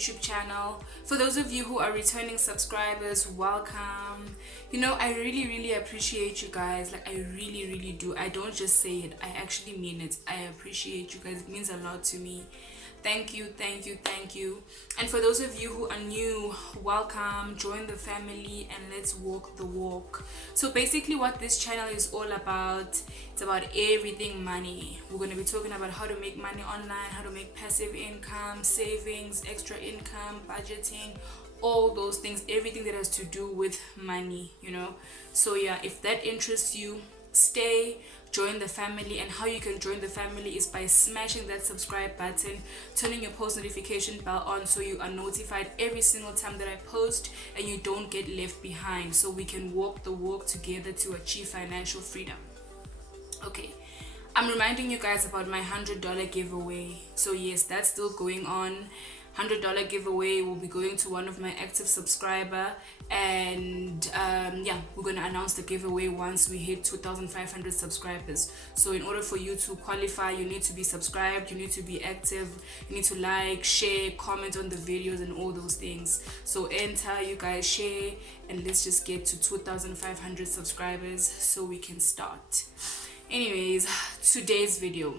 YouTube channel. For those of you who are returning subscribers, welcome. You know, I really appreciate you guys. Like, I really do. I don't just say it, I actually mean it. I appreciate you guys. It means a lot to me. Thank you. And for those of you who are new, welcome, join the family, and let's walk the walk. So basically what this channel is all about, it's about everything money. We're going to be talking about how to make money online, how to make passive income, savings, extra income, budgeting, all those things, everything that has to do with money, you know. So yeah, if that interests you, stay, join the family. And how you can join the family is by smashing that subscribe button, turning your post notification bell on so you are notified every single time that I post and you don't get left behind, so we can walk the walk together to achieve financial freedom. Okay, I'm reminding you guys about my $100 giveaway. So yes, that's still going on. $100 giveaway will be going to one of my active subscriber, and yeah, we're going to announce the giveaway once we hit 2,500 subscribers. So in order for you to qualify, you need to be subscribed, you need to be active, you need to like, share, comment on the videos and all those things. So enter, you guys, share, and let's just get to 2,500 subscribers so we can start. Anyways, today's video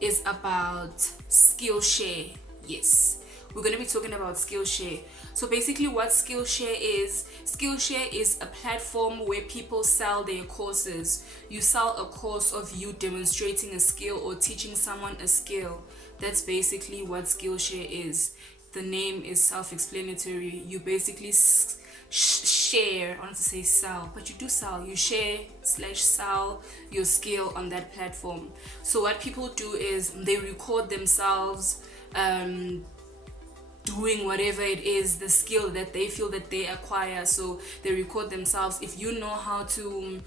is about Skillshare. Yes, we're going to be talking about Skillshare. So basically what Skillshare is a platform where people sell their courses. You sell a course of you demonstrating a skill or teaching someone a skill. That's basically what Skillshare is. The name is self-explanatory. You basically share, I want to say sell, but you do sell, you share/sell your skill on that platform. So what people do is they record themselves doing whatever it is, the skill that they feel that they acquire. So they record themselves. If you know how to,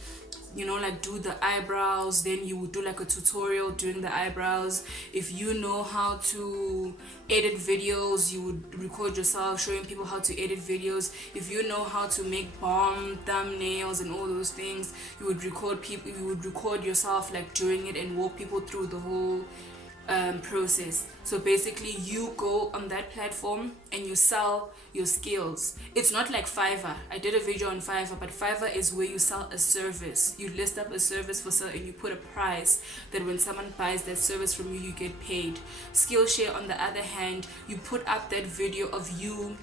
you know, like do the eyebrows, then you would do like a tutorial doing the eyebrows. If you know how to edit videos, you would record yourself showing people how to edit videos. If you know how to make bomb thumbnails and all those things, you would record yourself like doing it and walk people through the whole process. So basically you go on that platform and you sell your skills. It's not like Fiverr. I did a video on Fiverr, but Fiverr is where you sell a service. You list up a service for sale and you put a price that when someone buys that service from you, you get paid. Skillshare, on the other hand, you put up that video of you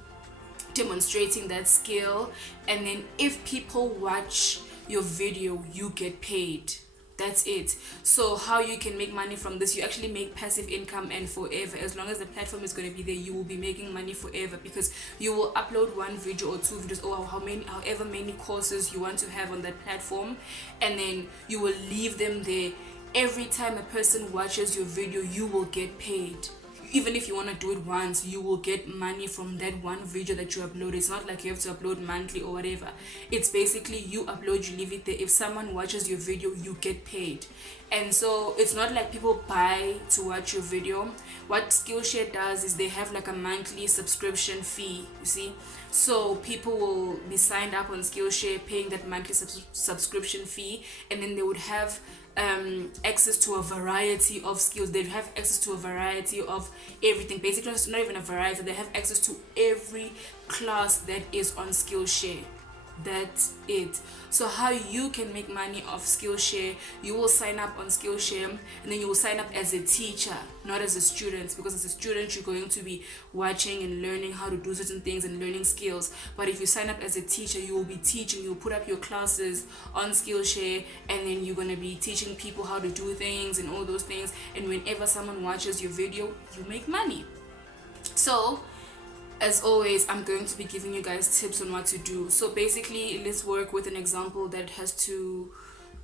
demonstrating that skill, and then if people watch your video, you get paid. That's it. So how you can make money from this, you actually make passive income and forever. As long as the platform is going to be there, you will be making money forever, because you will upload one video or two videos or however many courses you want to have on that platform, and then you will leave them there. Every time a person watches your video, you will get paid. Even if you want to do it once, you will get money from that one video that you upload. It's not like you have to upload monthly or whatever. It's basically you upload, you leave it there. If someone watches your video, you get paid. And so it's not like people buy to watch your video. What Skillshare does is they have like a monthly subscription fee, you see. So people will be signed up on Skillshare paying that monthly subscription fee, and then they would have access to a variety of skills. They have access to a variety of everything. Basically, it's not even a variety. They have access to every class that is on Skillshare. That's it. So how you can make money off Skillshare, you will sign up on Skillshare, and then you will sign up as a teacher, not as a student, because as a student you're going to be watching and learning how to do certain things and learning skills. But if you sign up as a teacher, you will be teaching, you'll put up your classes on Skillshare, and then you're going to be teaching people how to do things and all those things, and whenever someone watches your video, you make money. So as always, I'm going to be giving you guys tips on what to do. So basically, let's work with an example that has to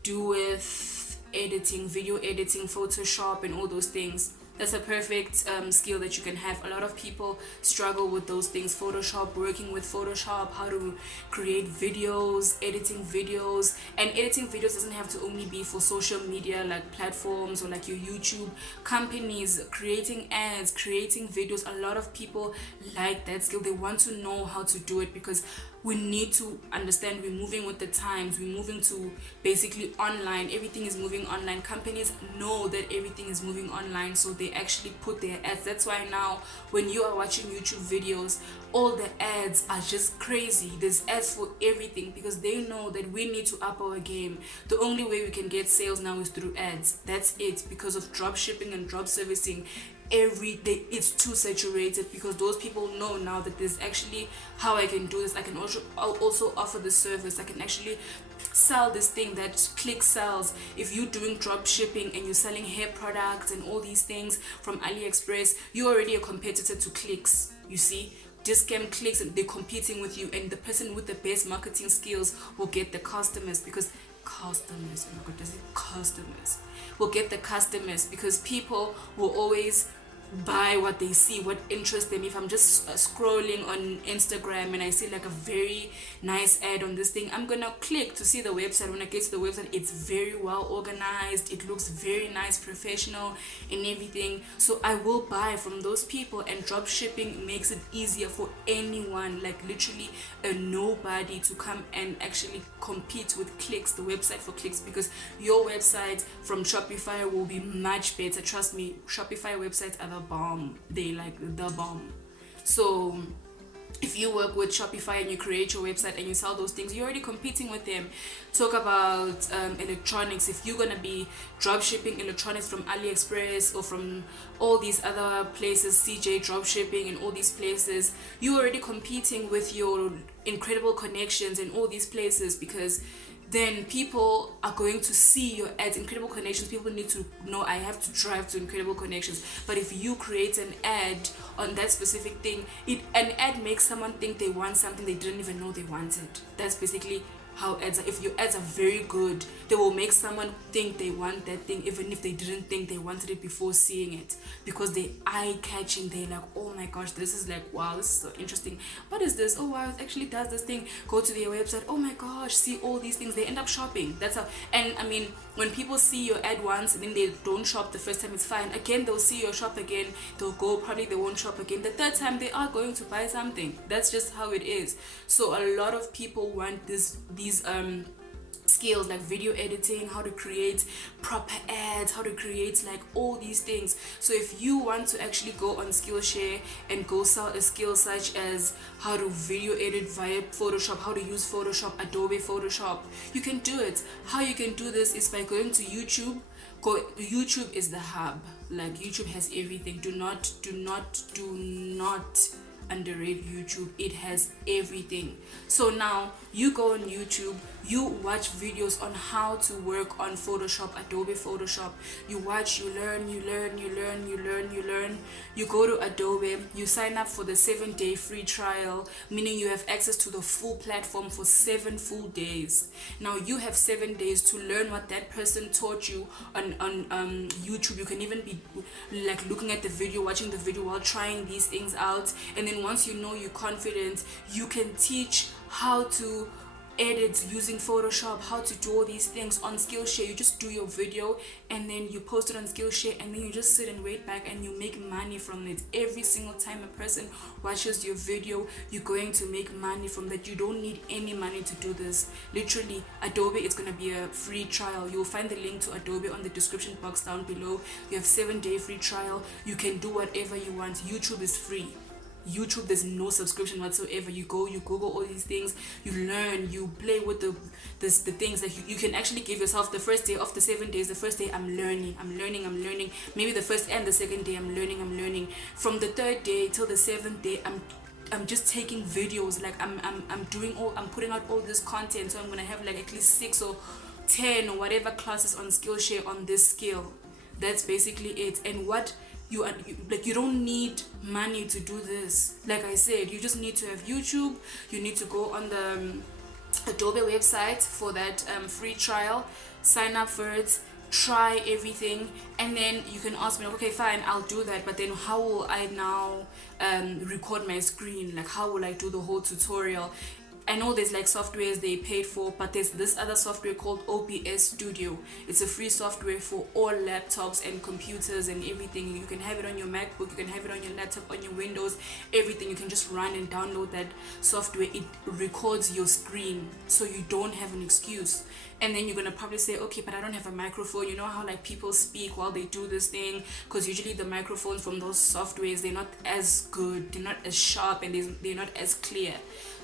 do with editing, video editing, Photoshop and all those things. That's a perfect skill that you can have. A lot of people struggle with those things: Photoshop, working with Photoshop, how to create videos, editing videos. And editing videos doesn't have to only be for social media like platforms or like your YouTube. Companies, creating ads, creating videos, a lot of people like that skill. They want to know how to do it because we need to understand we're moving with the times. We're moving to basically online. Everything is moving online. Companies know that everything is moving online, so they actually put their ads. That's why now when you are watching YouTube videos, all the ads are just crazy. There's ads for everything because they know that we need to up our game. The only way we can get sales now is through ads. That's it. Because of drop shipping and drop servicing, every day it's too saturated, because those people know now that there's actually how I can do this. I can also offer the service. I can actually sell this thing that click sells. If you're doing drop shipping and you're selling hair products and all these things from AliExpress, you're already a competitor to clicks. You see, Discount clicks, and they're competing with you, and the person with the best marketing skills will get the customers, because customers, oh my god, does it customers will get the customers, because people will always buy what they see, what interests them. If I'm just scrolling on Instagram and I see like a very nice ad on this thing, I'm gonna click to see the website. When I get to the website, it's very well organized, it looks very nice, professional and everything, so I will buy from those people. And drop shipping makes it easier for anyone, like literally a nobody, to come and actually compete with clicks, the website for clicks, because your website from Shopify will be much better. Trust me, Shopify websites are the bomb. They like the bomb. So if you work with Shopify and you create your website and you sell those things, you're already competing with them. Talk about electronics. If you're gonna be drop shipping electronics from AliExpress or from all these other places, CJ drop shipping and all these places, you're already competing with your incredible connections and all these places, because then people are going to see your ads. Incredible Connections, people need to know I have to drive to Incredible Connections. But if you create an ad on that specific thing, an ad makes someone think they want something they didn't even know they wanted. That's basically how ads are. If your ads are very good, they will make someone think they want that thing even if they didn't think they wanted it before seeing it, because they're eye-catching. They're like, oh my gosh, this is like, wow, this is so interesting. What is this? Oh wow, it actually does this thing. Go to their website, oh my gosh, see all these things. They end up shopping. That's how. And I mean, when people see your ad once and then they don't shop the first time, it's fine. Again, they'll see your shop again, they'll go, probably they won't shop again. The third time they are going to buy something. That's just how it is. So a lot of people want these skills like video editing, how to create proper ads, how to create like all these things. So if you want to actually go on Skillshare and go sell a skill such as how to video edit via Photoshop, how to use Photoshop, Adobe Photoshop, you can do it. How you can do this is by going to YouTube. YouTube is the hub. Like YouTube has everything. Do not underrate YouTube. It has everything. So now you go on YouTube, you watch videos on how to work on Photoshop, Adobe Photoshop. You watch, you learn. You go to Adobe, you sign up for the 7-day free trial, meaning you have access to the full platform for 7 full days. Now you have 7 days to learn what that person taught you on YouTube. You can even be like looking at the video, watching the video while trying these things out. And then once you know you're confident, you can teach how to edit using Photoshop, how to do all these things on Skillshare. You just do your video and then you post it on Skillshare, and then you just sit and wait back and you make money from it. Every single time a person watches your video, you're going to make money from that. You don't need any money to do this. Literally, Adobe, it's going to be a free trial. You'll find the link to Adobe on the description box down below. You have 7-day free trial. You can do whatever you want. YouTube is free. YouTube, there's no subscription whatsoever. You go, you Google all these things, you learn, you play with the things that you can actually give yourself. The first day of the 7 days, the first day I'm learning. Maybe the first and the second day I'm learning. From the 3rd day till the 7th day, I'm just taking videos. Like I'm putting out all this content. So I'm gonna have like at least 6 or 10 or whatever classes on Skillshare on this skill. That's basically it. And what you don't need money to do this. Like I said, you just need to have YouTube. You need to go on the Adobe website for that free trial, sign up for it, try everything, and then you can ask me, okay, fine, I'll do that, but then how will I now record my screen? Like, how will I do the whole tutorial? I know there's like softwares they paid for, but there's this other software called OBS Studio. It's a free software for all laptops and computers and everything. You can have it on your MacBook, you can have it on your laptop, on your Windows, everything. You can just run and download that software. It records your screen, so you don't have an excuse. And then you're gonna probably say, okay, but I don't have a microphone. You know how like people speak while they do this thing, because usually the microphones from those softwares, they're not as good, they're not as sharp, and they're not as clear.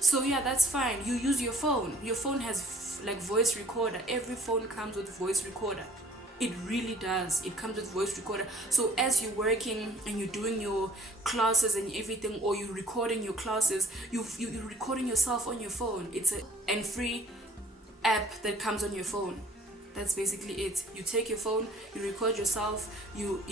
So yeah, that's fine. You use your phone. Your phone has like voice recorder. Every phone comes with voice recorder. It really does. It comes with voice recorder. So as you're working and you're doing your classes and everything, or you're recording your classes, you're recording yourself on your phone. It's a free app that comes on your phone. That's basically it. You take your phone, you record yourself, you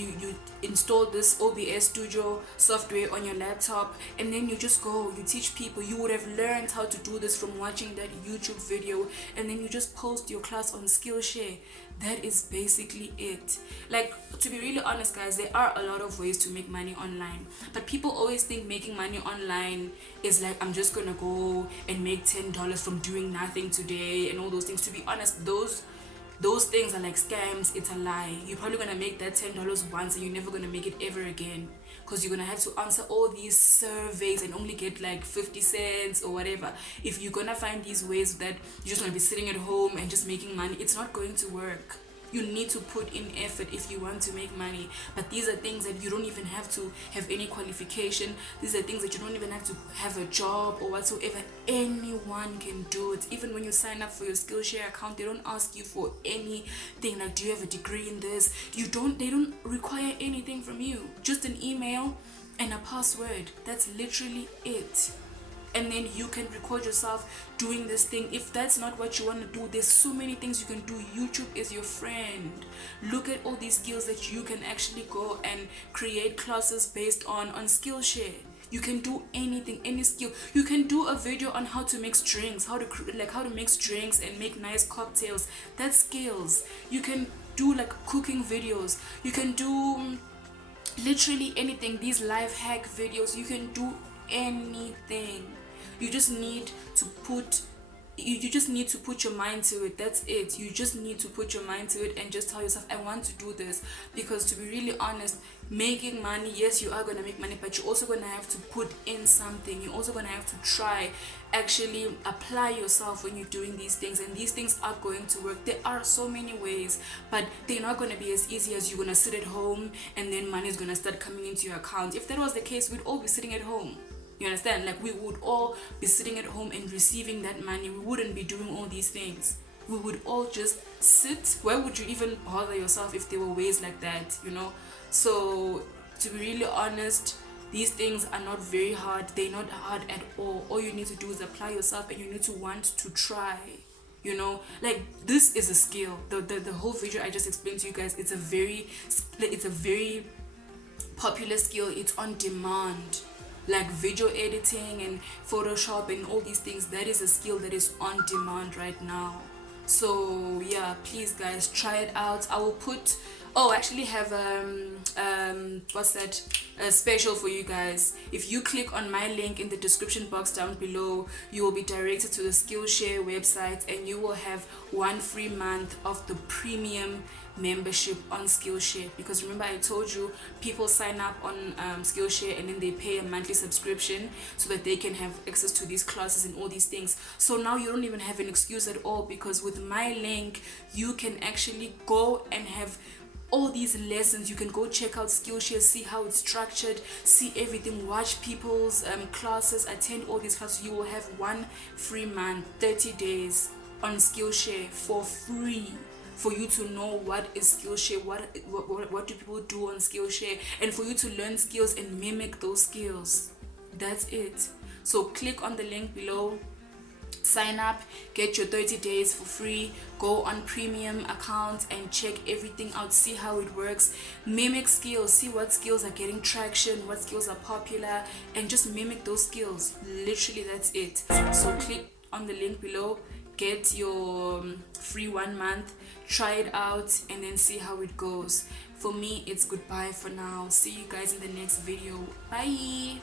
install this OBS Studio software on your laptop, and then you just go, you teach people. You would have learned how to do this from watching that YouTube video, and then you just post your class on Skillshare. That is basically it. Like, to be really honest, guys, there are a lot of ways to make money online, but people always think making money online is like, I'm just gonna go and make $10 from doing nothing today and all those things. To be honest, those things are like scams. It's a lie. You're probably gonna make that $10 once and you're never gonna make it ever again, because you're gonna have to answer all these surveys and only get like 50 cents or whatever. If you're gonna find these ways that you're just gonna be sitting at home and just making money, it's not going to work. You need to put in effort if you want to make money. But these are things that you don't even have to have any qualification. These are things that you don't even have to have a job or whatsoever. Anyone can do it. Even when you sign up for your Skillshare account, they don't ask you for anything like, do you have a degree in this? They don't require anything from you. Just an email and a password. That's literally it. And then you can record yourself doing this thing. If that's not what you want to do, there's so many things you can do. YouTube is your friend. Look at all these skills that you can actually go and create classes based on Skillshare. You can do anything, any skill. You can do a video on how to mix drinks, how to mix drinks and make nice cocktails. That's skills. You can do like cooking videos. You can do literally anything. These life hack videos. You can do anything. You just need to put your mind to it. That's it. You just need to put your mind to it and just tell yourself, I want to do this. Because to be really honest, making money, yes, you are going to make money, but you're also going to have to put in something. You're also going to have to try, actually apply yourself when you're doing these things, and these things are going to work. There are so many ways, but they're not going to be as easy as you're going to sit at home and then money is going to start coming into your account. If that was the case, we'd all be sitting at home. You understand? Like, we would all be sitting at home and receiving that money. We wouldn't be doing all these things. We would all just sit. Why would you even bother yourself if there were ways like that, you know? So, to be really honest, these things are not very hard. They're not hard at all. All you need to do is apply yourself, and you need to want to try. You know, like, this is a skill. The whole video I just explained to you guys, it's a very popular skill. It's on demand. Like video editing and Photoshop and all these things, that is a skill that is on demand right now. So yeah, please guys, try it out. I will put, I actually have what's that, a special for you guys. If you click on my link in the description box down below, you will be directed to the Skillshare website, and you will have 1 free month of the premium membership on Skillshare. Because remember, I told you, people sign up on Skillshare and then they pay a monthly subscription so that they can have access to these classes and all these things. So now you don't even have an excuse at all, because with my link you can actually go and have all these lessons. You can go check out Skillshare, see how it's structured, see everything, watch people's classes, attend all these classes. You will have 1 free month, 30 days on Skillshare for free, for you to know what is Skillshare, what do people do on Skillshare, and for you to learn skills and mimic those skills. That's it. So click on the link below, sign up, get your 30 days for free, go on premium account and check everything out, see how it works, mimic skills, see what skills are getting traction, what skills are popular, and just mimic those skills. Literally, that's it. So click on the link below, get your free 1 month, try it out, and then see how it goes. For me, it's goodbye for now. See you guys in the next video. Bye.